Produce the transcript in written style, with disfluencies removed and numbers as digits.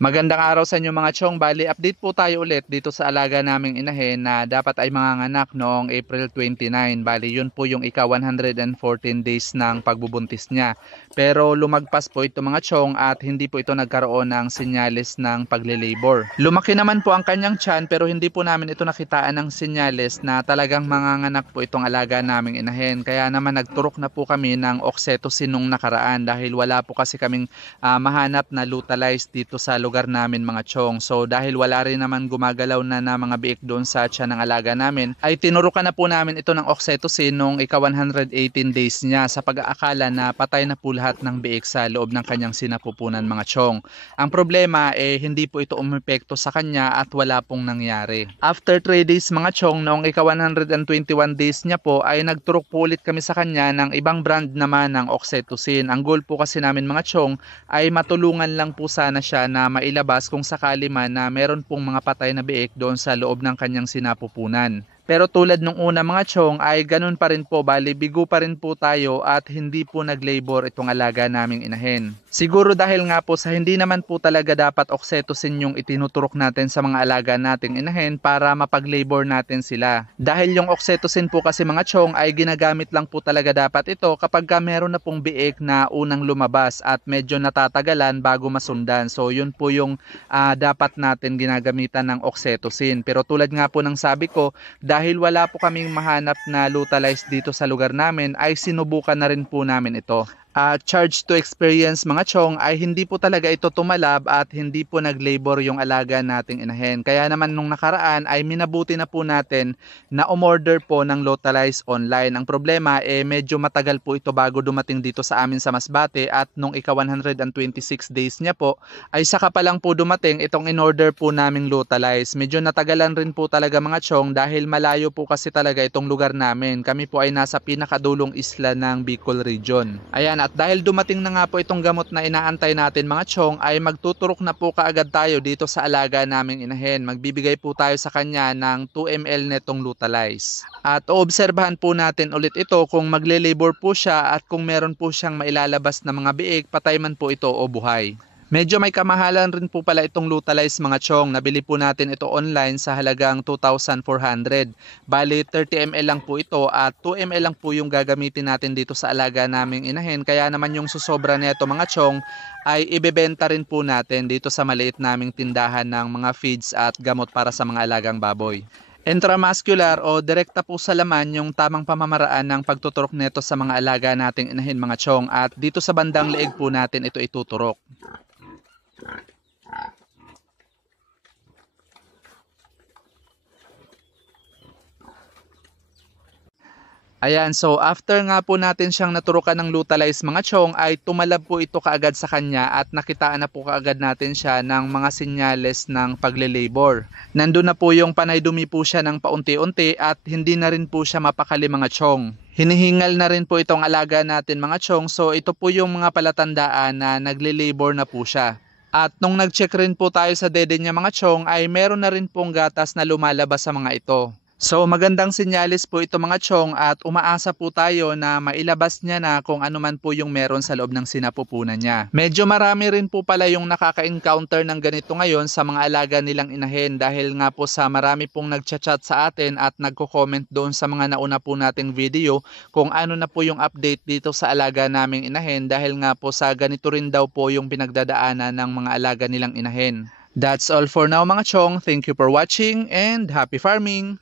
Magandang araw sa inyo mga chong. Bali, update po tayo ulit dito sa alaga naming inahin na dapat ay manganganak noong April 29. Bali, yun po yung ika-114 days ng pagbubuntis niya. Pero lumagpas po ito mga chong at hindi po ito nagkaroon ng senyales ng pagle-labor. Lumaki naman po ang kanyang tiyan pero hindi po namin ito nakitaan ng senyales na talagang manganganak po itong alaga naming inahin. Kaya naman nagturok na po kami ng oxytocin nung nakaraan dahil wala po kasi kaming mahanap na lutalize dito sa lugar namin mga chong. So dahil wala rin naman gumagalaw na mga biik doon sa tiyan ng alaga namin, ay tinurukan na po namin ito ng oxytocin nung ika-118 days niya sa pag-aakala na patay na po lahat ng biik sa loob ng kanyang sinapupunan mga chong. Ang problema hindi po ito umepekto sa kanya at wala pong nangyari. After 3 days mga chong, noong ika-121 days niya po ay nagturok po ulit kami sa kanya ng ibang brand naman ng oxytocin. Ang goal po kasi namin mga chong ay matulungan lang po sana siya na mailabas kung sakali man na meron pong mga patay na biik doon sa loob ng kanyang sinapupunan. Pero tulad nung una mga chong ay ganun pa rin po, bali bigo pa rin po tayo at hindi po nag-labor itong alaga naming inahin. Siguro dahil nga po sa hindi naman po talaga dapat oxytocin yung itinuturok natin sa mga alaga nating inahin para mapag-labor natin sila. Dahil yung oxytocin po kasi mga chong ay ginagamit lang po talaga dapat ito kapag meron na pong biik na unang lumabas at medyo natatagalan bago masundan. So yun po yung dapat natin ginagamitan ng oxytocin. Pero tulad nga po ng sabi ko, dahil wala po kaming mahanap na lutalize dito sa lugar namin ay sinubukan na rin po namin ito. Charge to experience mga chong ay hindi po talaga ito tumalab at hindi po nag-labor yung alaga nating inahin. Kaya naman nung nakaraan ay minabuti na po natin na umorder po ng lutalize online. Ang problema medyo matagal po ito bago dumating dito sa amin sa Masbate at nung ika-126 days niya po ay saka pa lang po dumating itong in-order po naming lutalize. Medyo natagalan rin po talaga mga chong dahil malayo po kasi talaga itong lugar namin. Kami po ay nasa pinakadulong isla ng Bicol Region. Ayan, at dahil dumating na nga po itong gamot na inaantay natin mga chong ay magtuturok na po kaagad tayo dito sa alaga naming inahin. Magbibigay po tayo sa kanya ng 2 ml netong lutalize. At oobserbahan po natin ulit ito kung magle-labor po siya at kung meron po siyang mailalabas na mga biik, patay man po ito o buhay. Medyo may kamahalan rin po pala itong lutalize mga chong. Nabili po natin ito online sa halagang 2,400. Bali 30 ml lang po ito at 2 ml lang po yung gagamitin natin dito sa alaga naming inahin. Kaya naman yung susobra nito mga chong ay ibebenta rin po natin dito sa maliit naming tindahan ng mga feeds at gamot para sa mga alagang baboy. Intramuscular o direkta po sa laman yung tamang pamamaraan ng pagtuturok nito sa mga alaga nating inahin mga chong at dito sa bandang leeg po natin ito ituturok. Ayan, so after nga po natin siyang naturukan ng lutalize mga chong ay tumalab po ito kaagad sa kanya at nakitaan na po kaagad natin siya ng mga senyales ng pagle-labor. Nandun na po yung panay dumi po siya ng paunti-unti at hindi na rin po siya mapakali mga chong. Hinihingal na rin po itong alaga natin mga chong, so ito po yung mga palatandaan na nagle-labor na po siya. At nung nag-check rin po tayo sa dede niya mga chong ay meron na rin pong gatas na lumalabas sa mga ito. So magandang senyales po ito mga chong at umaasa po tayo na mailabas niya na kung ano man po yung meron sa loob ng sinapupunan niya. Medyo marami rin po pala yung nakaka-encounter ng ganito ngayon sa mga alaga nilang inahin dahil nga po sa marami pong nagchat-chat sa atin at nagko-comment doon sa mga nauna po nating video kung ano na po yung update dito sa alaga naming inahin dahil nga po sa ganito rin daw po yung pinagdadaanan ng mga alaga nilang inahin. That's all for now mga chong. Thank you for watching and happy farming!